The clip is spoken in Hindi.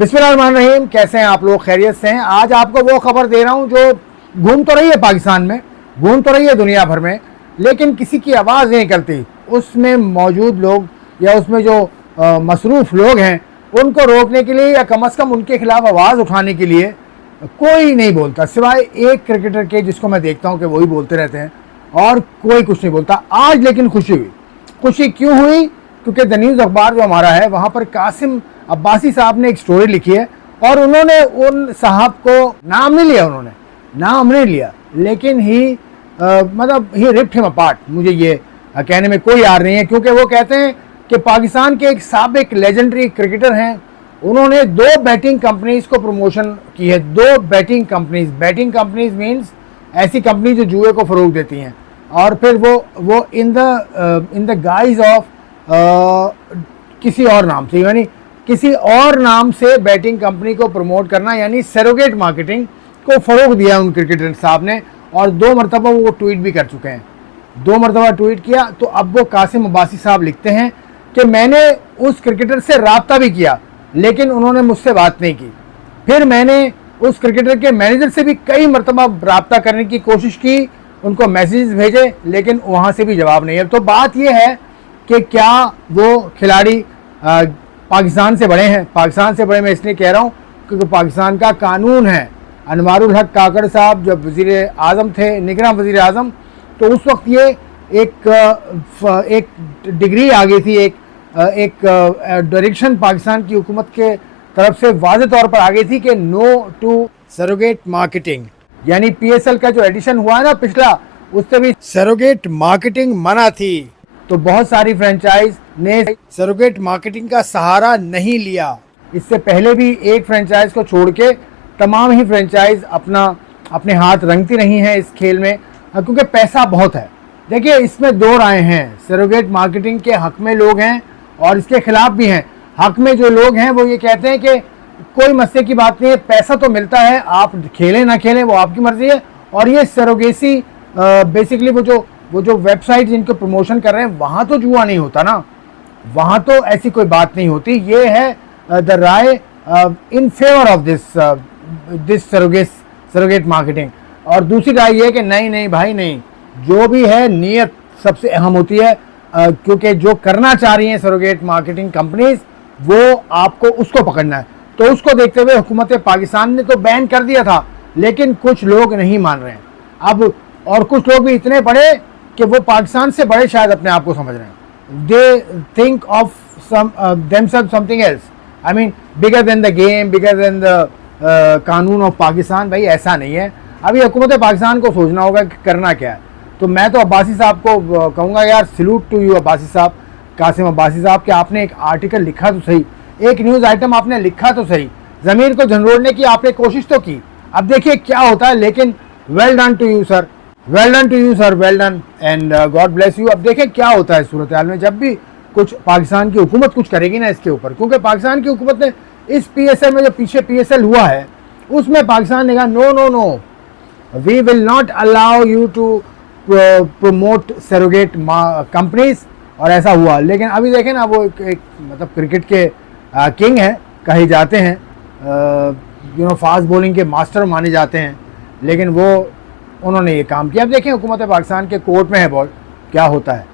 बिस्मिल्लाहिर्रहमानिर्रहीम। कैसे हैं आप लोग? खैरियत से हैं? आज आपको वो खबर दे रहा हूं जो घूम तो रही है पाकिस्तान में, घूम तो रही है दुनिया भर में, लेकिन किसी की आवाज़ नहीं करती। उसमें मौजूद लोग या उसमें जो मसरूफ़ लोग हैं उनको रोकने के लिए या कम से कम उनके खिलाफ आवाज़ उठाने के लिए कोई नहीं बोलता, सिवाय एक क्रिकेटर के जिसको मैं देखता हूं कि वही बोलते रहते हैं और कोई कुछ नहीं बोलता। आज लेकिन खुशी हुई। खुशी क्यों हुई? क्योंकि द न्यूज़ अखबार जो हमारा है वहाँ पर कासिम अब्बासी साहब ने एक स्टोरी लिखी है और उन्होंने उन साहब को नाम नहीं लिया, उन्होंने नाम नहीं लिया, लेकिन ही मतलब ही रिप्ड हिम अपार्ट। मुझे ये कहने में कोई यार नहीं है, क्योंकि वो कहते हैं कि पाकिस्तान के एक साबिक लेजेंडरी क्रिकेटर हैं, उन्होंने 2 बैटिंग कंपनीज को प्रमोशन की है। 2 बैटिंग कंपनीज मीन्स ऐसी कंपनी जो जुए को फ़रोग देती हैं, और फिर वो इन द गाइज ऑफ किसी और नाम से, यानी किसी और नाम से बैटिंग कंपनी को प्रमोट करना, यानी सरोगेट मार्केटिंग को फ़रोग दिया उन क्रिकेटर साहब ने। और 2 मरतबा वो ट्वीट भी कर चुके हैं, 2 मरतबा ट्वीट किया। तो अब वो कासिम अब्बासी साहब लिखते हैं कि मैंने उस क्रिकेटर से रब्ता भी किया लेकिन उन्होंने मुझसे बात नहीं की। फिर मैंने उस क्रिकेटर के मैनेजर से भी कई मरतबा रब्ता करने की कोशिश की, उनको मैसेज भेजे, लेकिन वहाँ से भी जवाब नहीं है। तो बात यह है कि क्या वो खिलाड़ी पाकिस्तान से बड़े हैं? पाकिस्तान से बड़े मैं इसलिए कह रहा हूँ क्योंकि पाकिस्तान का कानून है। अनवारुल हक काकड़ साहब जब वज़ीर आज़म थे, निगरान वज़ीर आज़म, तो उस वक्त ये एक डिग्री आ गई थी, एक डायरेक्शन पाकिस्तान की हुकूमत के तरफ से वाज़े तौर पर आ गई थी कि नो टू सरोगेट मार्केटिंग, यानी PSL का जो एडिशन हुआ है ना पिछला, उससे भी सरोगेट मार्केटिंग मना थी। तो बहुत सारी फ्रेंचाइज ने सरोगेट मार्केटिंग का सहारा नहीं लिया। इससे पहले भी एक फ्रेंचाइज को छोड़ के तमाम ही फ्रेंचाइज अपने हाथ रंगती रही हैं इस खेल में, क्योंकि पैसा बहुत है। देखिए, इसमें 2 राय हैं। सरोगेट मार्केटिंग के हक में लोग हैं और इसके खिलाफ भी हैं। हक में जो लोग हैं वो ये कहते हैं कि कोई मसले की बात नहीं है, पैसा तो मिलता है, आप खेलें ना खेलें वो आपकी मर्जी है। और ये सरोगेसी बेसिकली वो जो वेबसाइट जिनको प्रमोशन कर रहे हैं वहाँ तो जुआ नहीं होता ना, वहाँ तो ऐसी कोई बात नहीं होती। ये है द राय in favour of this surrogate marketing. और दूसरी राय ये है कि नहीं भाई नहीं, जो भी है नीयत सबसे अहम होती है, क्योंकि जो करना चाह रही हैं सरोगेट मार्केटिंग कंपनीज वो आपको उसको पकड़ना है। तो उसको देखते हुए हुकूमत पाकिस्तान ने तो बैन कर दिया था, लेकिन कुछ लोग नहीं मान रहे हैं अब, और कुछ लोग भी इतने बड़े कि वो पाकिस्तान से बड़े शायद अपने आप को समझ रहे हैं। They think of themselves something else, I mean bigger than the game, bigger than the कानून ऑफ पाकिस्तान। भाई ऐसा नहीं है। अभी हुकूमत पाकिस्तान को सोचना होगा कि करना क्या है। तो मैं तो अब्बासी साहब को कहूँगा यार, सल्यूट टू यू अब्बासी साहब, कासिम अब्बासी साहब, कि आपने एक आर्टिकल लिखा तो सही, एक न्यूज़ आइटम आपने लिखा तो सही, ज़मीर को झंझोड़ने की आपने कोशिश तो की। अब देखिए क्या होता है, लेकिन well done to you sir, well done to you sir, well done and God bless you. अब देखें क्या होता है सूरत हाल में, जब भी कुछ पाकिस्तान की हुकूमत कुछ करेगी ना इसके ऊपर, क्योंकि पाकिस्तान की हुकूमत ने इस PSL में जो पीछे PSL हुआ है उसमें पाकिस्तान ने कहा no, we will not allow you to promote surrogate companies, और ऐसा हुआ। लेकिन अभी देखें ना, वो एक मतलब क्रिकेट के किंग हैं कहे जाते हैं, फास्ट बॉलिंग के मास्टर माने जाते हैं, लेकिन उन्होंने ये काम किया। अब देखें हुकूमत पाकिस्तान के कोर्ट में है बॉल, क्या होता है।